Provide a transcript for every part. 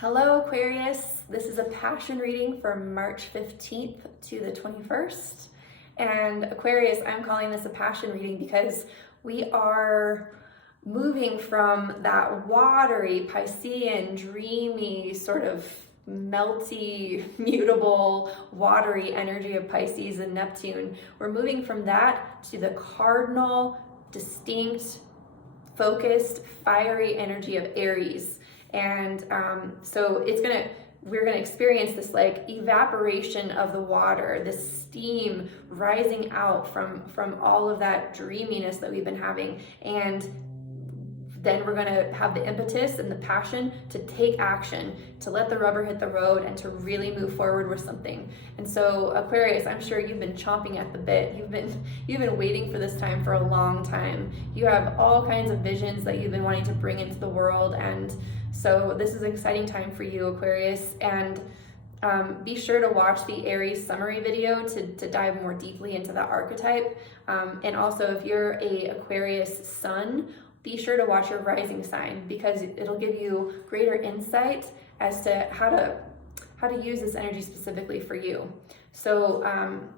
Hello Aquarius, this is a passion reading for March 15th to the 21st. And Aquarius, I'm calling this a passion reading because we are moving from that watery, Piscean, dreamy, sort of melty, mutable, watery energy of Pisces and Neptune. We're moving from that to the cardinal, distinct, focused, fiery energy of Aries. And so we're gonna experience this like evaporation of the water, this steam rising out from all of that dreaminess that we've been having. And then we're gonna have the impetus and the passion to take action, to let the rubber hit the road and to really move forward with something. And so Aquarius, I'm sure you've been chomping at the bit. You've been waiting for this time for a long time. You have all kinds of visions that you've been wanting to bring into the world, and so this is an exciting time for you, Aquarius. And be sure to watch the Aries summary video to dive more deeply into that archetype. And also, if you're a Aquarius sun, be sure to watch your rising sign, because it'll give you greater insight as to how to use this energy specifically for you. So,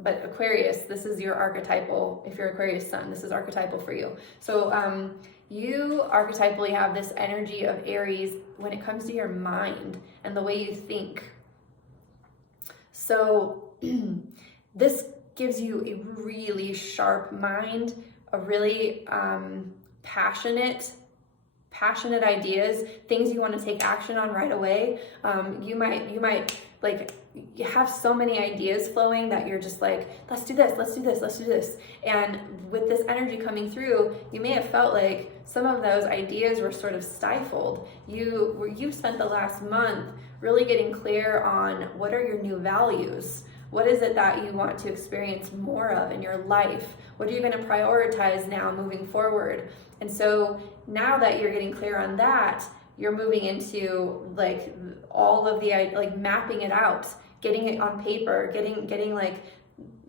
but Aquarius, this is your archetypal. If you're Aquarius sun, this is archetypal for you. So you archetypally have this energy of Aries when it comes to your mind and the way you think. So this gives you a really sharp mind, a really passionate ideas, things you want to take action on right away. You might like, you have so many ideas flowing that you're just like, let's do this, let's do this, let's do this. And with this energy coming through, you may have felt like some of those ideas were sort of stifled. You've spent the last month really getting clear on what are your new values. What is it that you want to experience more of in your life? What are you going to prioritize now moving forward? And so now that you're getting clear on that, you're moving into like all of the, like mapping it out, getting it on paper, getting like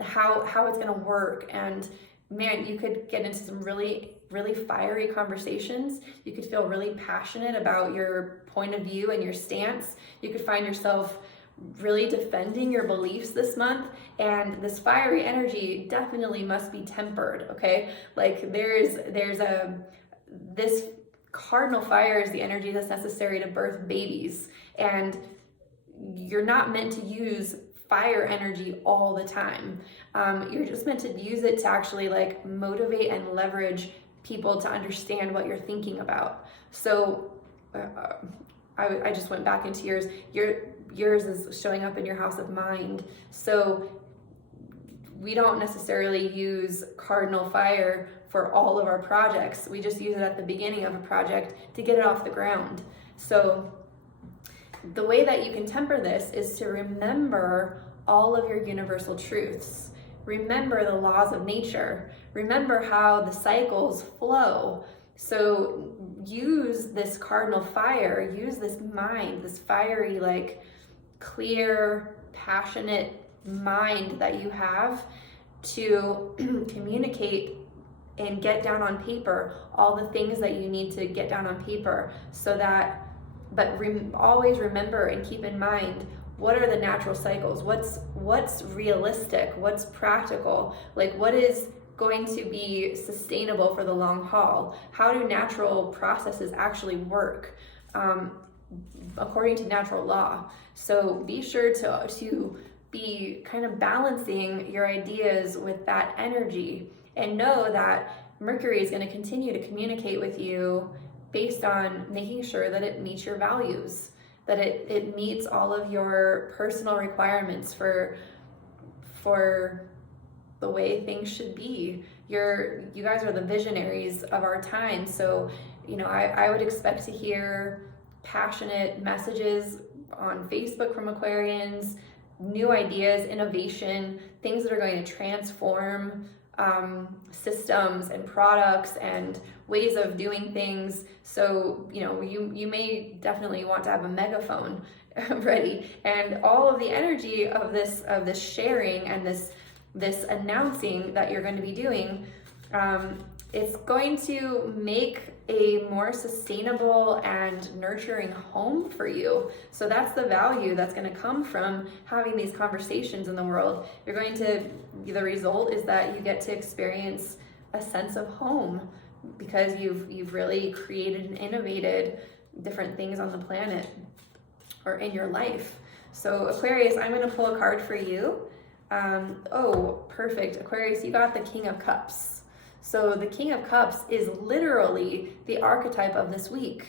how it's going to work. And man, you could get into some really, really fiery conversations. You could feel really passionate about your point of view and your stance. You could find yourself really defending your beliefs this month, and this fiery energy definitely must be tempered, okay? Like this Cardinal Fire is the energy that's necessary to birth babies, and you're not meant to use fire energy all the time. You're just meant to use it to actually like motivate and leverage people to understand what you're thinking about. So I just went back into yours. Yours is showing up in your house of mind. So we don't necessarily use Cardinal Fire for all of our projects. We just use it at the beginning of a project to get it off the ground. So the way that you can temper this is to remember all of your universal truths. Remember the laws of nature. Remember how the cycles flow. So use this Cardinal Fire, use this mind, this fiery, like clear, passionate mind that you have to communicate and get down on paper all the things that you need to get down on paper, so that, but always remember and keep in mind, what are the natural cycles? What's realistic? What's practical? Like, what is going to be sustainable for the long haul? How do natural processes actually work according to natural law? So be sure to be kind of balancing your ideas with that energy, and know that Mercury is going to continue to communicate with you based on making sure that it meets your values, that it meets all of your personal requirements for the way things should be. You guys are the visionaries of our time. So, I would expect to hear passionate messages on Facebook from Aquarians, new ideas, innovation, things that are going to transform systems and products and ways of doing things. So, you may definitely want to have a megaphone ready, and all of the energy of this sharing and this announcing that you're going to be doing it's going to make a more sustainable and nurturing home for you. So that's the value that's going to come from having these conversations in the world. The result is that you get to experience a sense of home because you've really created and innovated different things on the planet or in your life. So Aquarius, I'm going to pull a card for you. Oh, perfect. Aquarius, you got the King of Cups. So the King of Cups is literally the archetype of this week.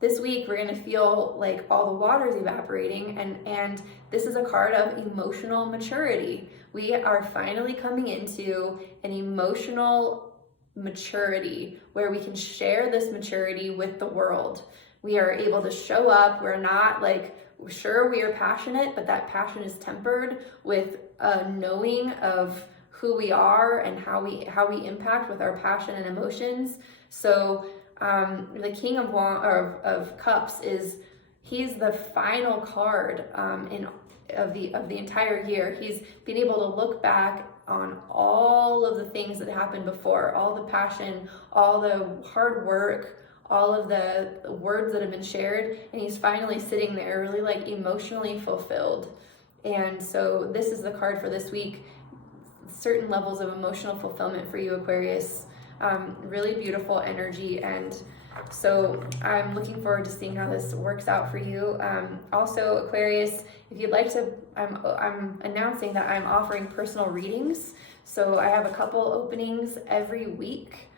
This week, we're going to feel like all the water is evaporating, and this is a card of emotional maturity. We are finally coming into an emotional maturity where we can share this maturity with the world. We are able to show up. We're not like, sure, we are passionate, but that passion is tempered with a knowing of who we are and how we impact with our passion and emotions. So the King of Cups he's the final card of the entire year. He's been able to look back on all of the things that happened before, all the passion, all the hard work, all of the words that have been shared, and he's finally sitting there really like emotionally fulfilled. And so this is the card for this week. Certain levels of emotional fulfillment for you, Aquarius. Really beautiful energy, and so I'm looking forward to seeing how this works out for you. Also, Aquarius, if you'd like to, I'm announcing that I'm offering personal readings. So I have a couple openings every week.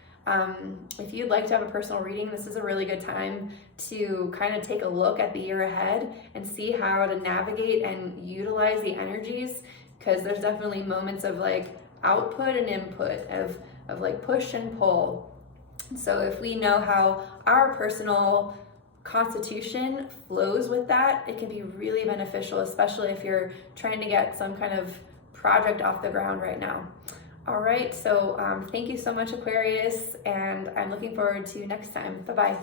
If you'd like to have a personal reading, this is a really good time to kind of take a look at the year ahead and see how to navigate and utilize the energies, because there's definitely moments of like output and input, of like push and pull. So if we know how our personal constitution flows with that, it can be really beneficial, especially if you're trying to get some kind of project off the ground right now. All right, so thank you so much, Aquarius, and I'm looking forward to next time. Bye-bye.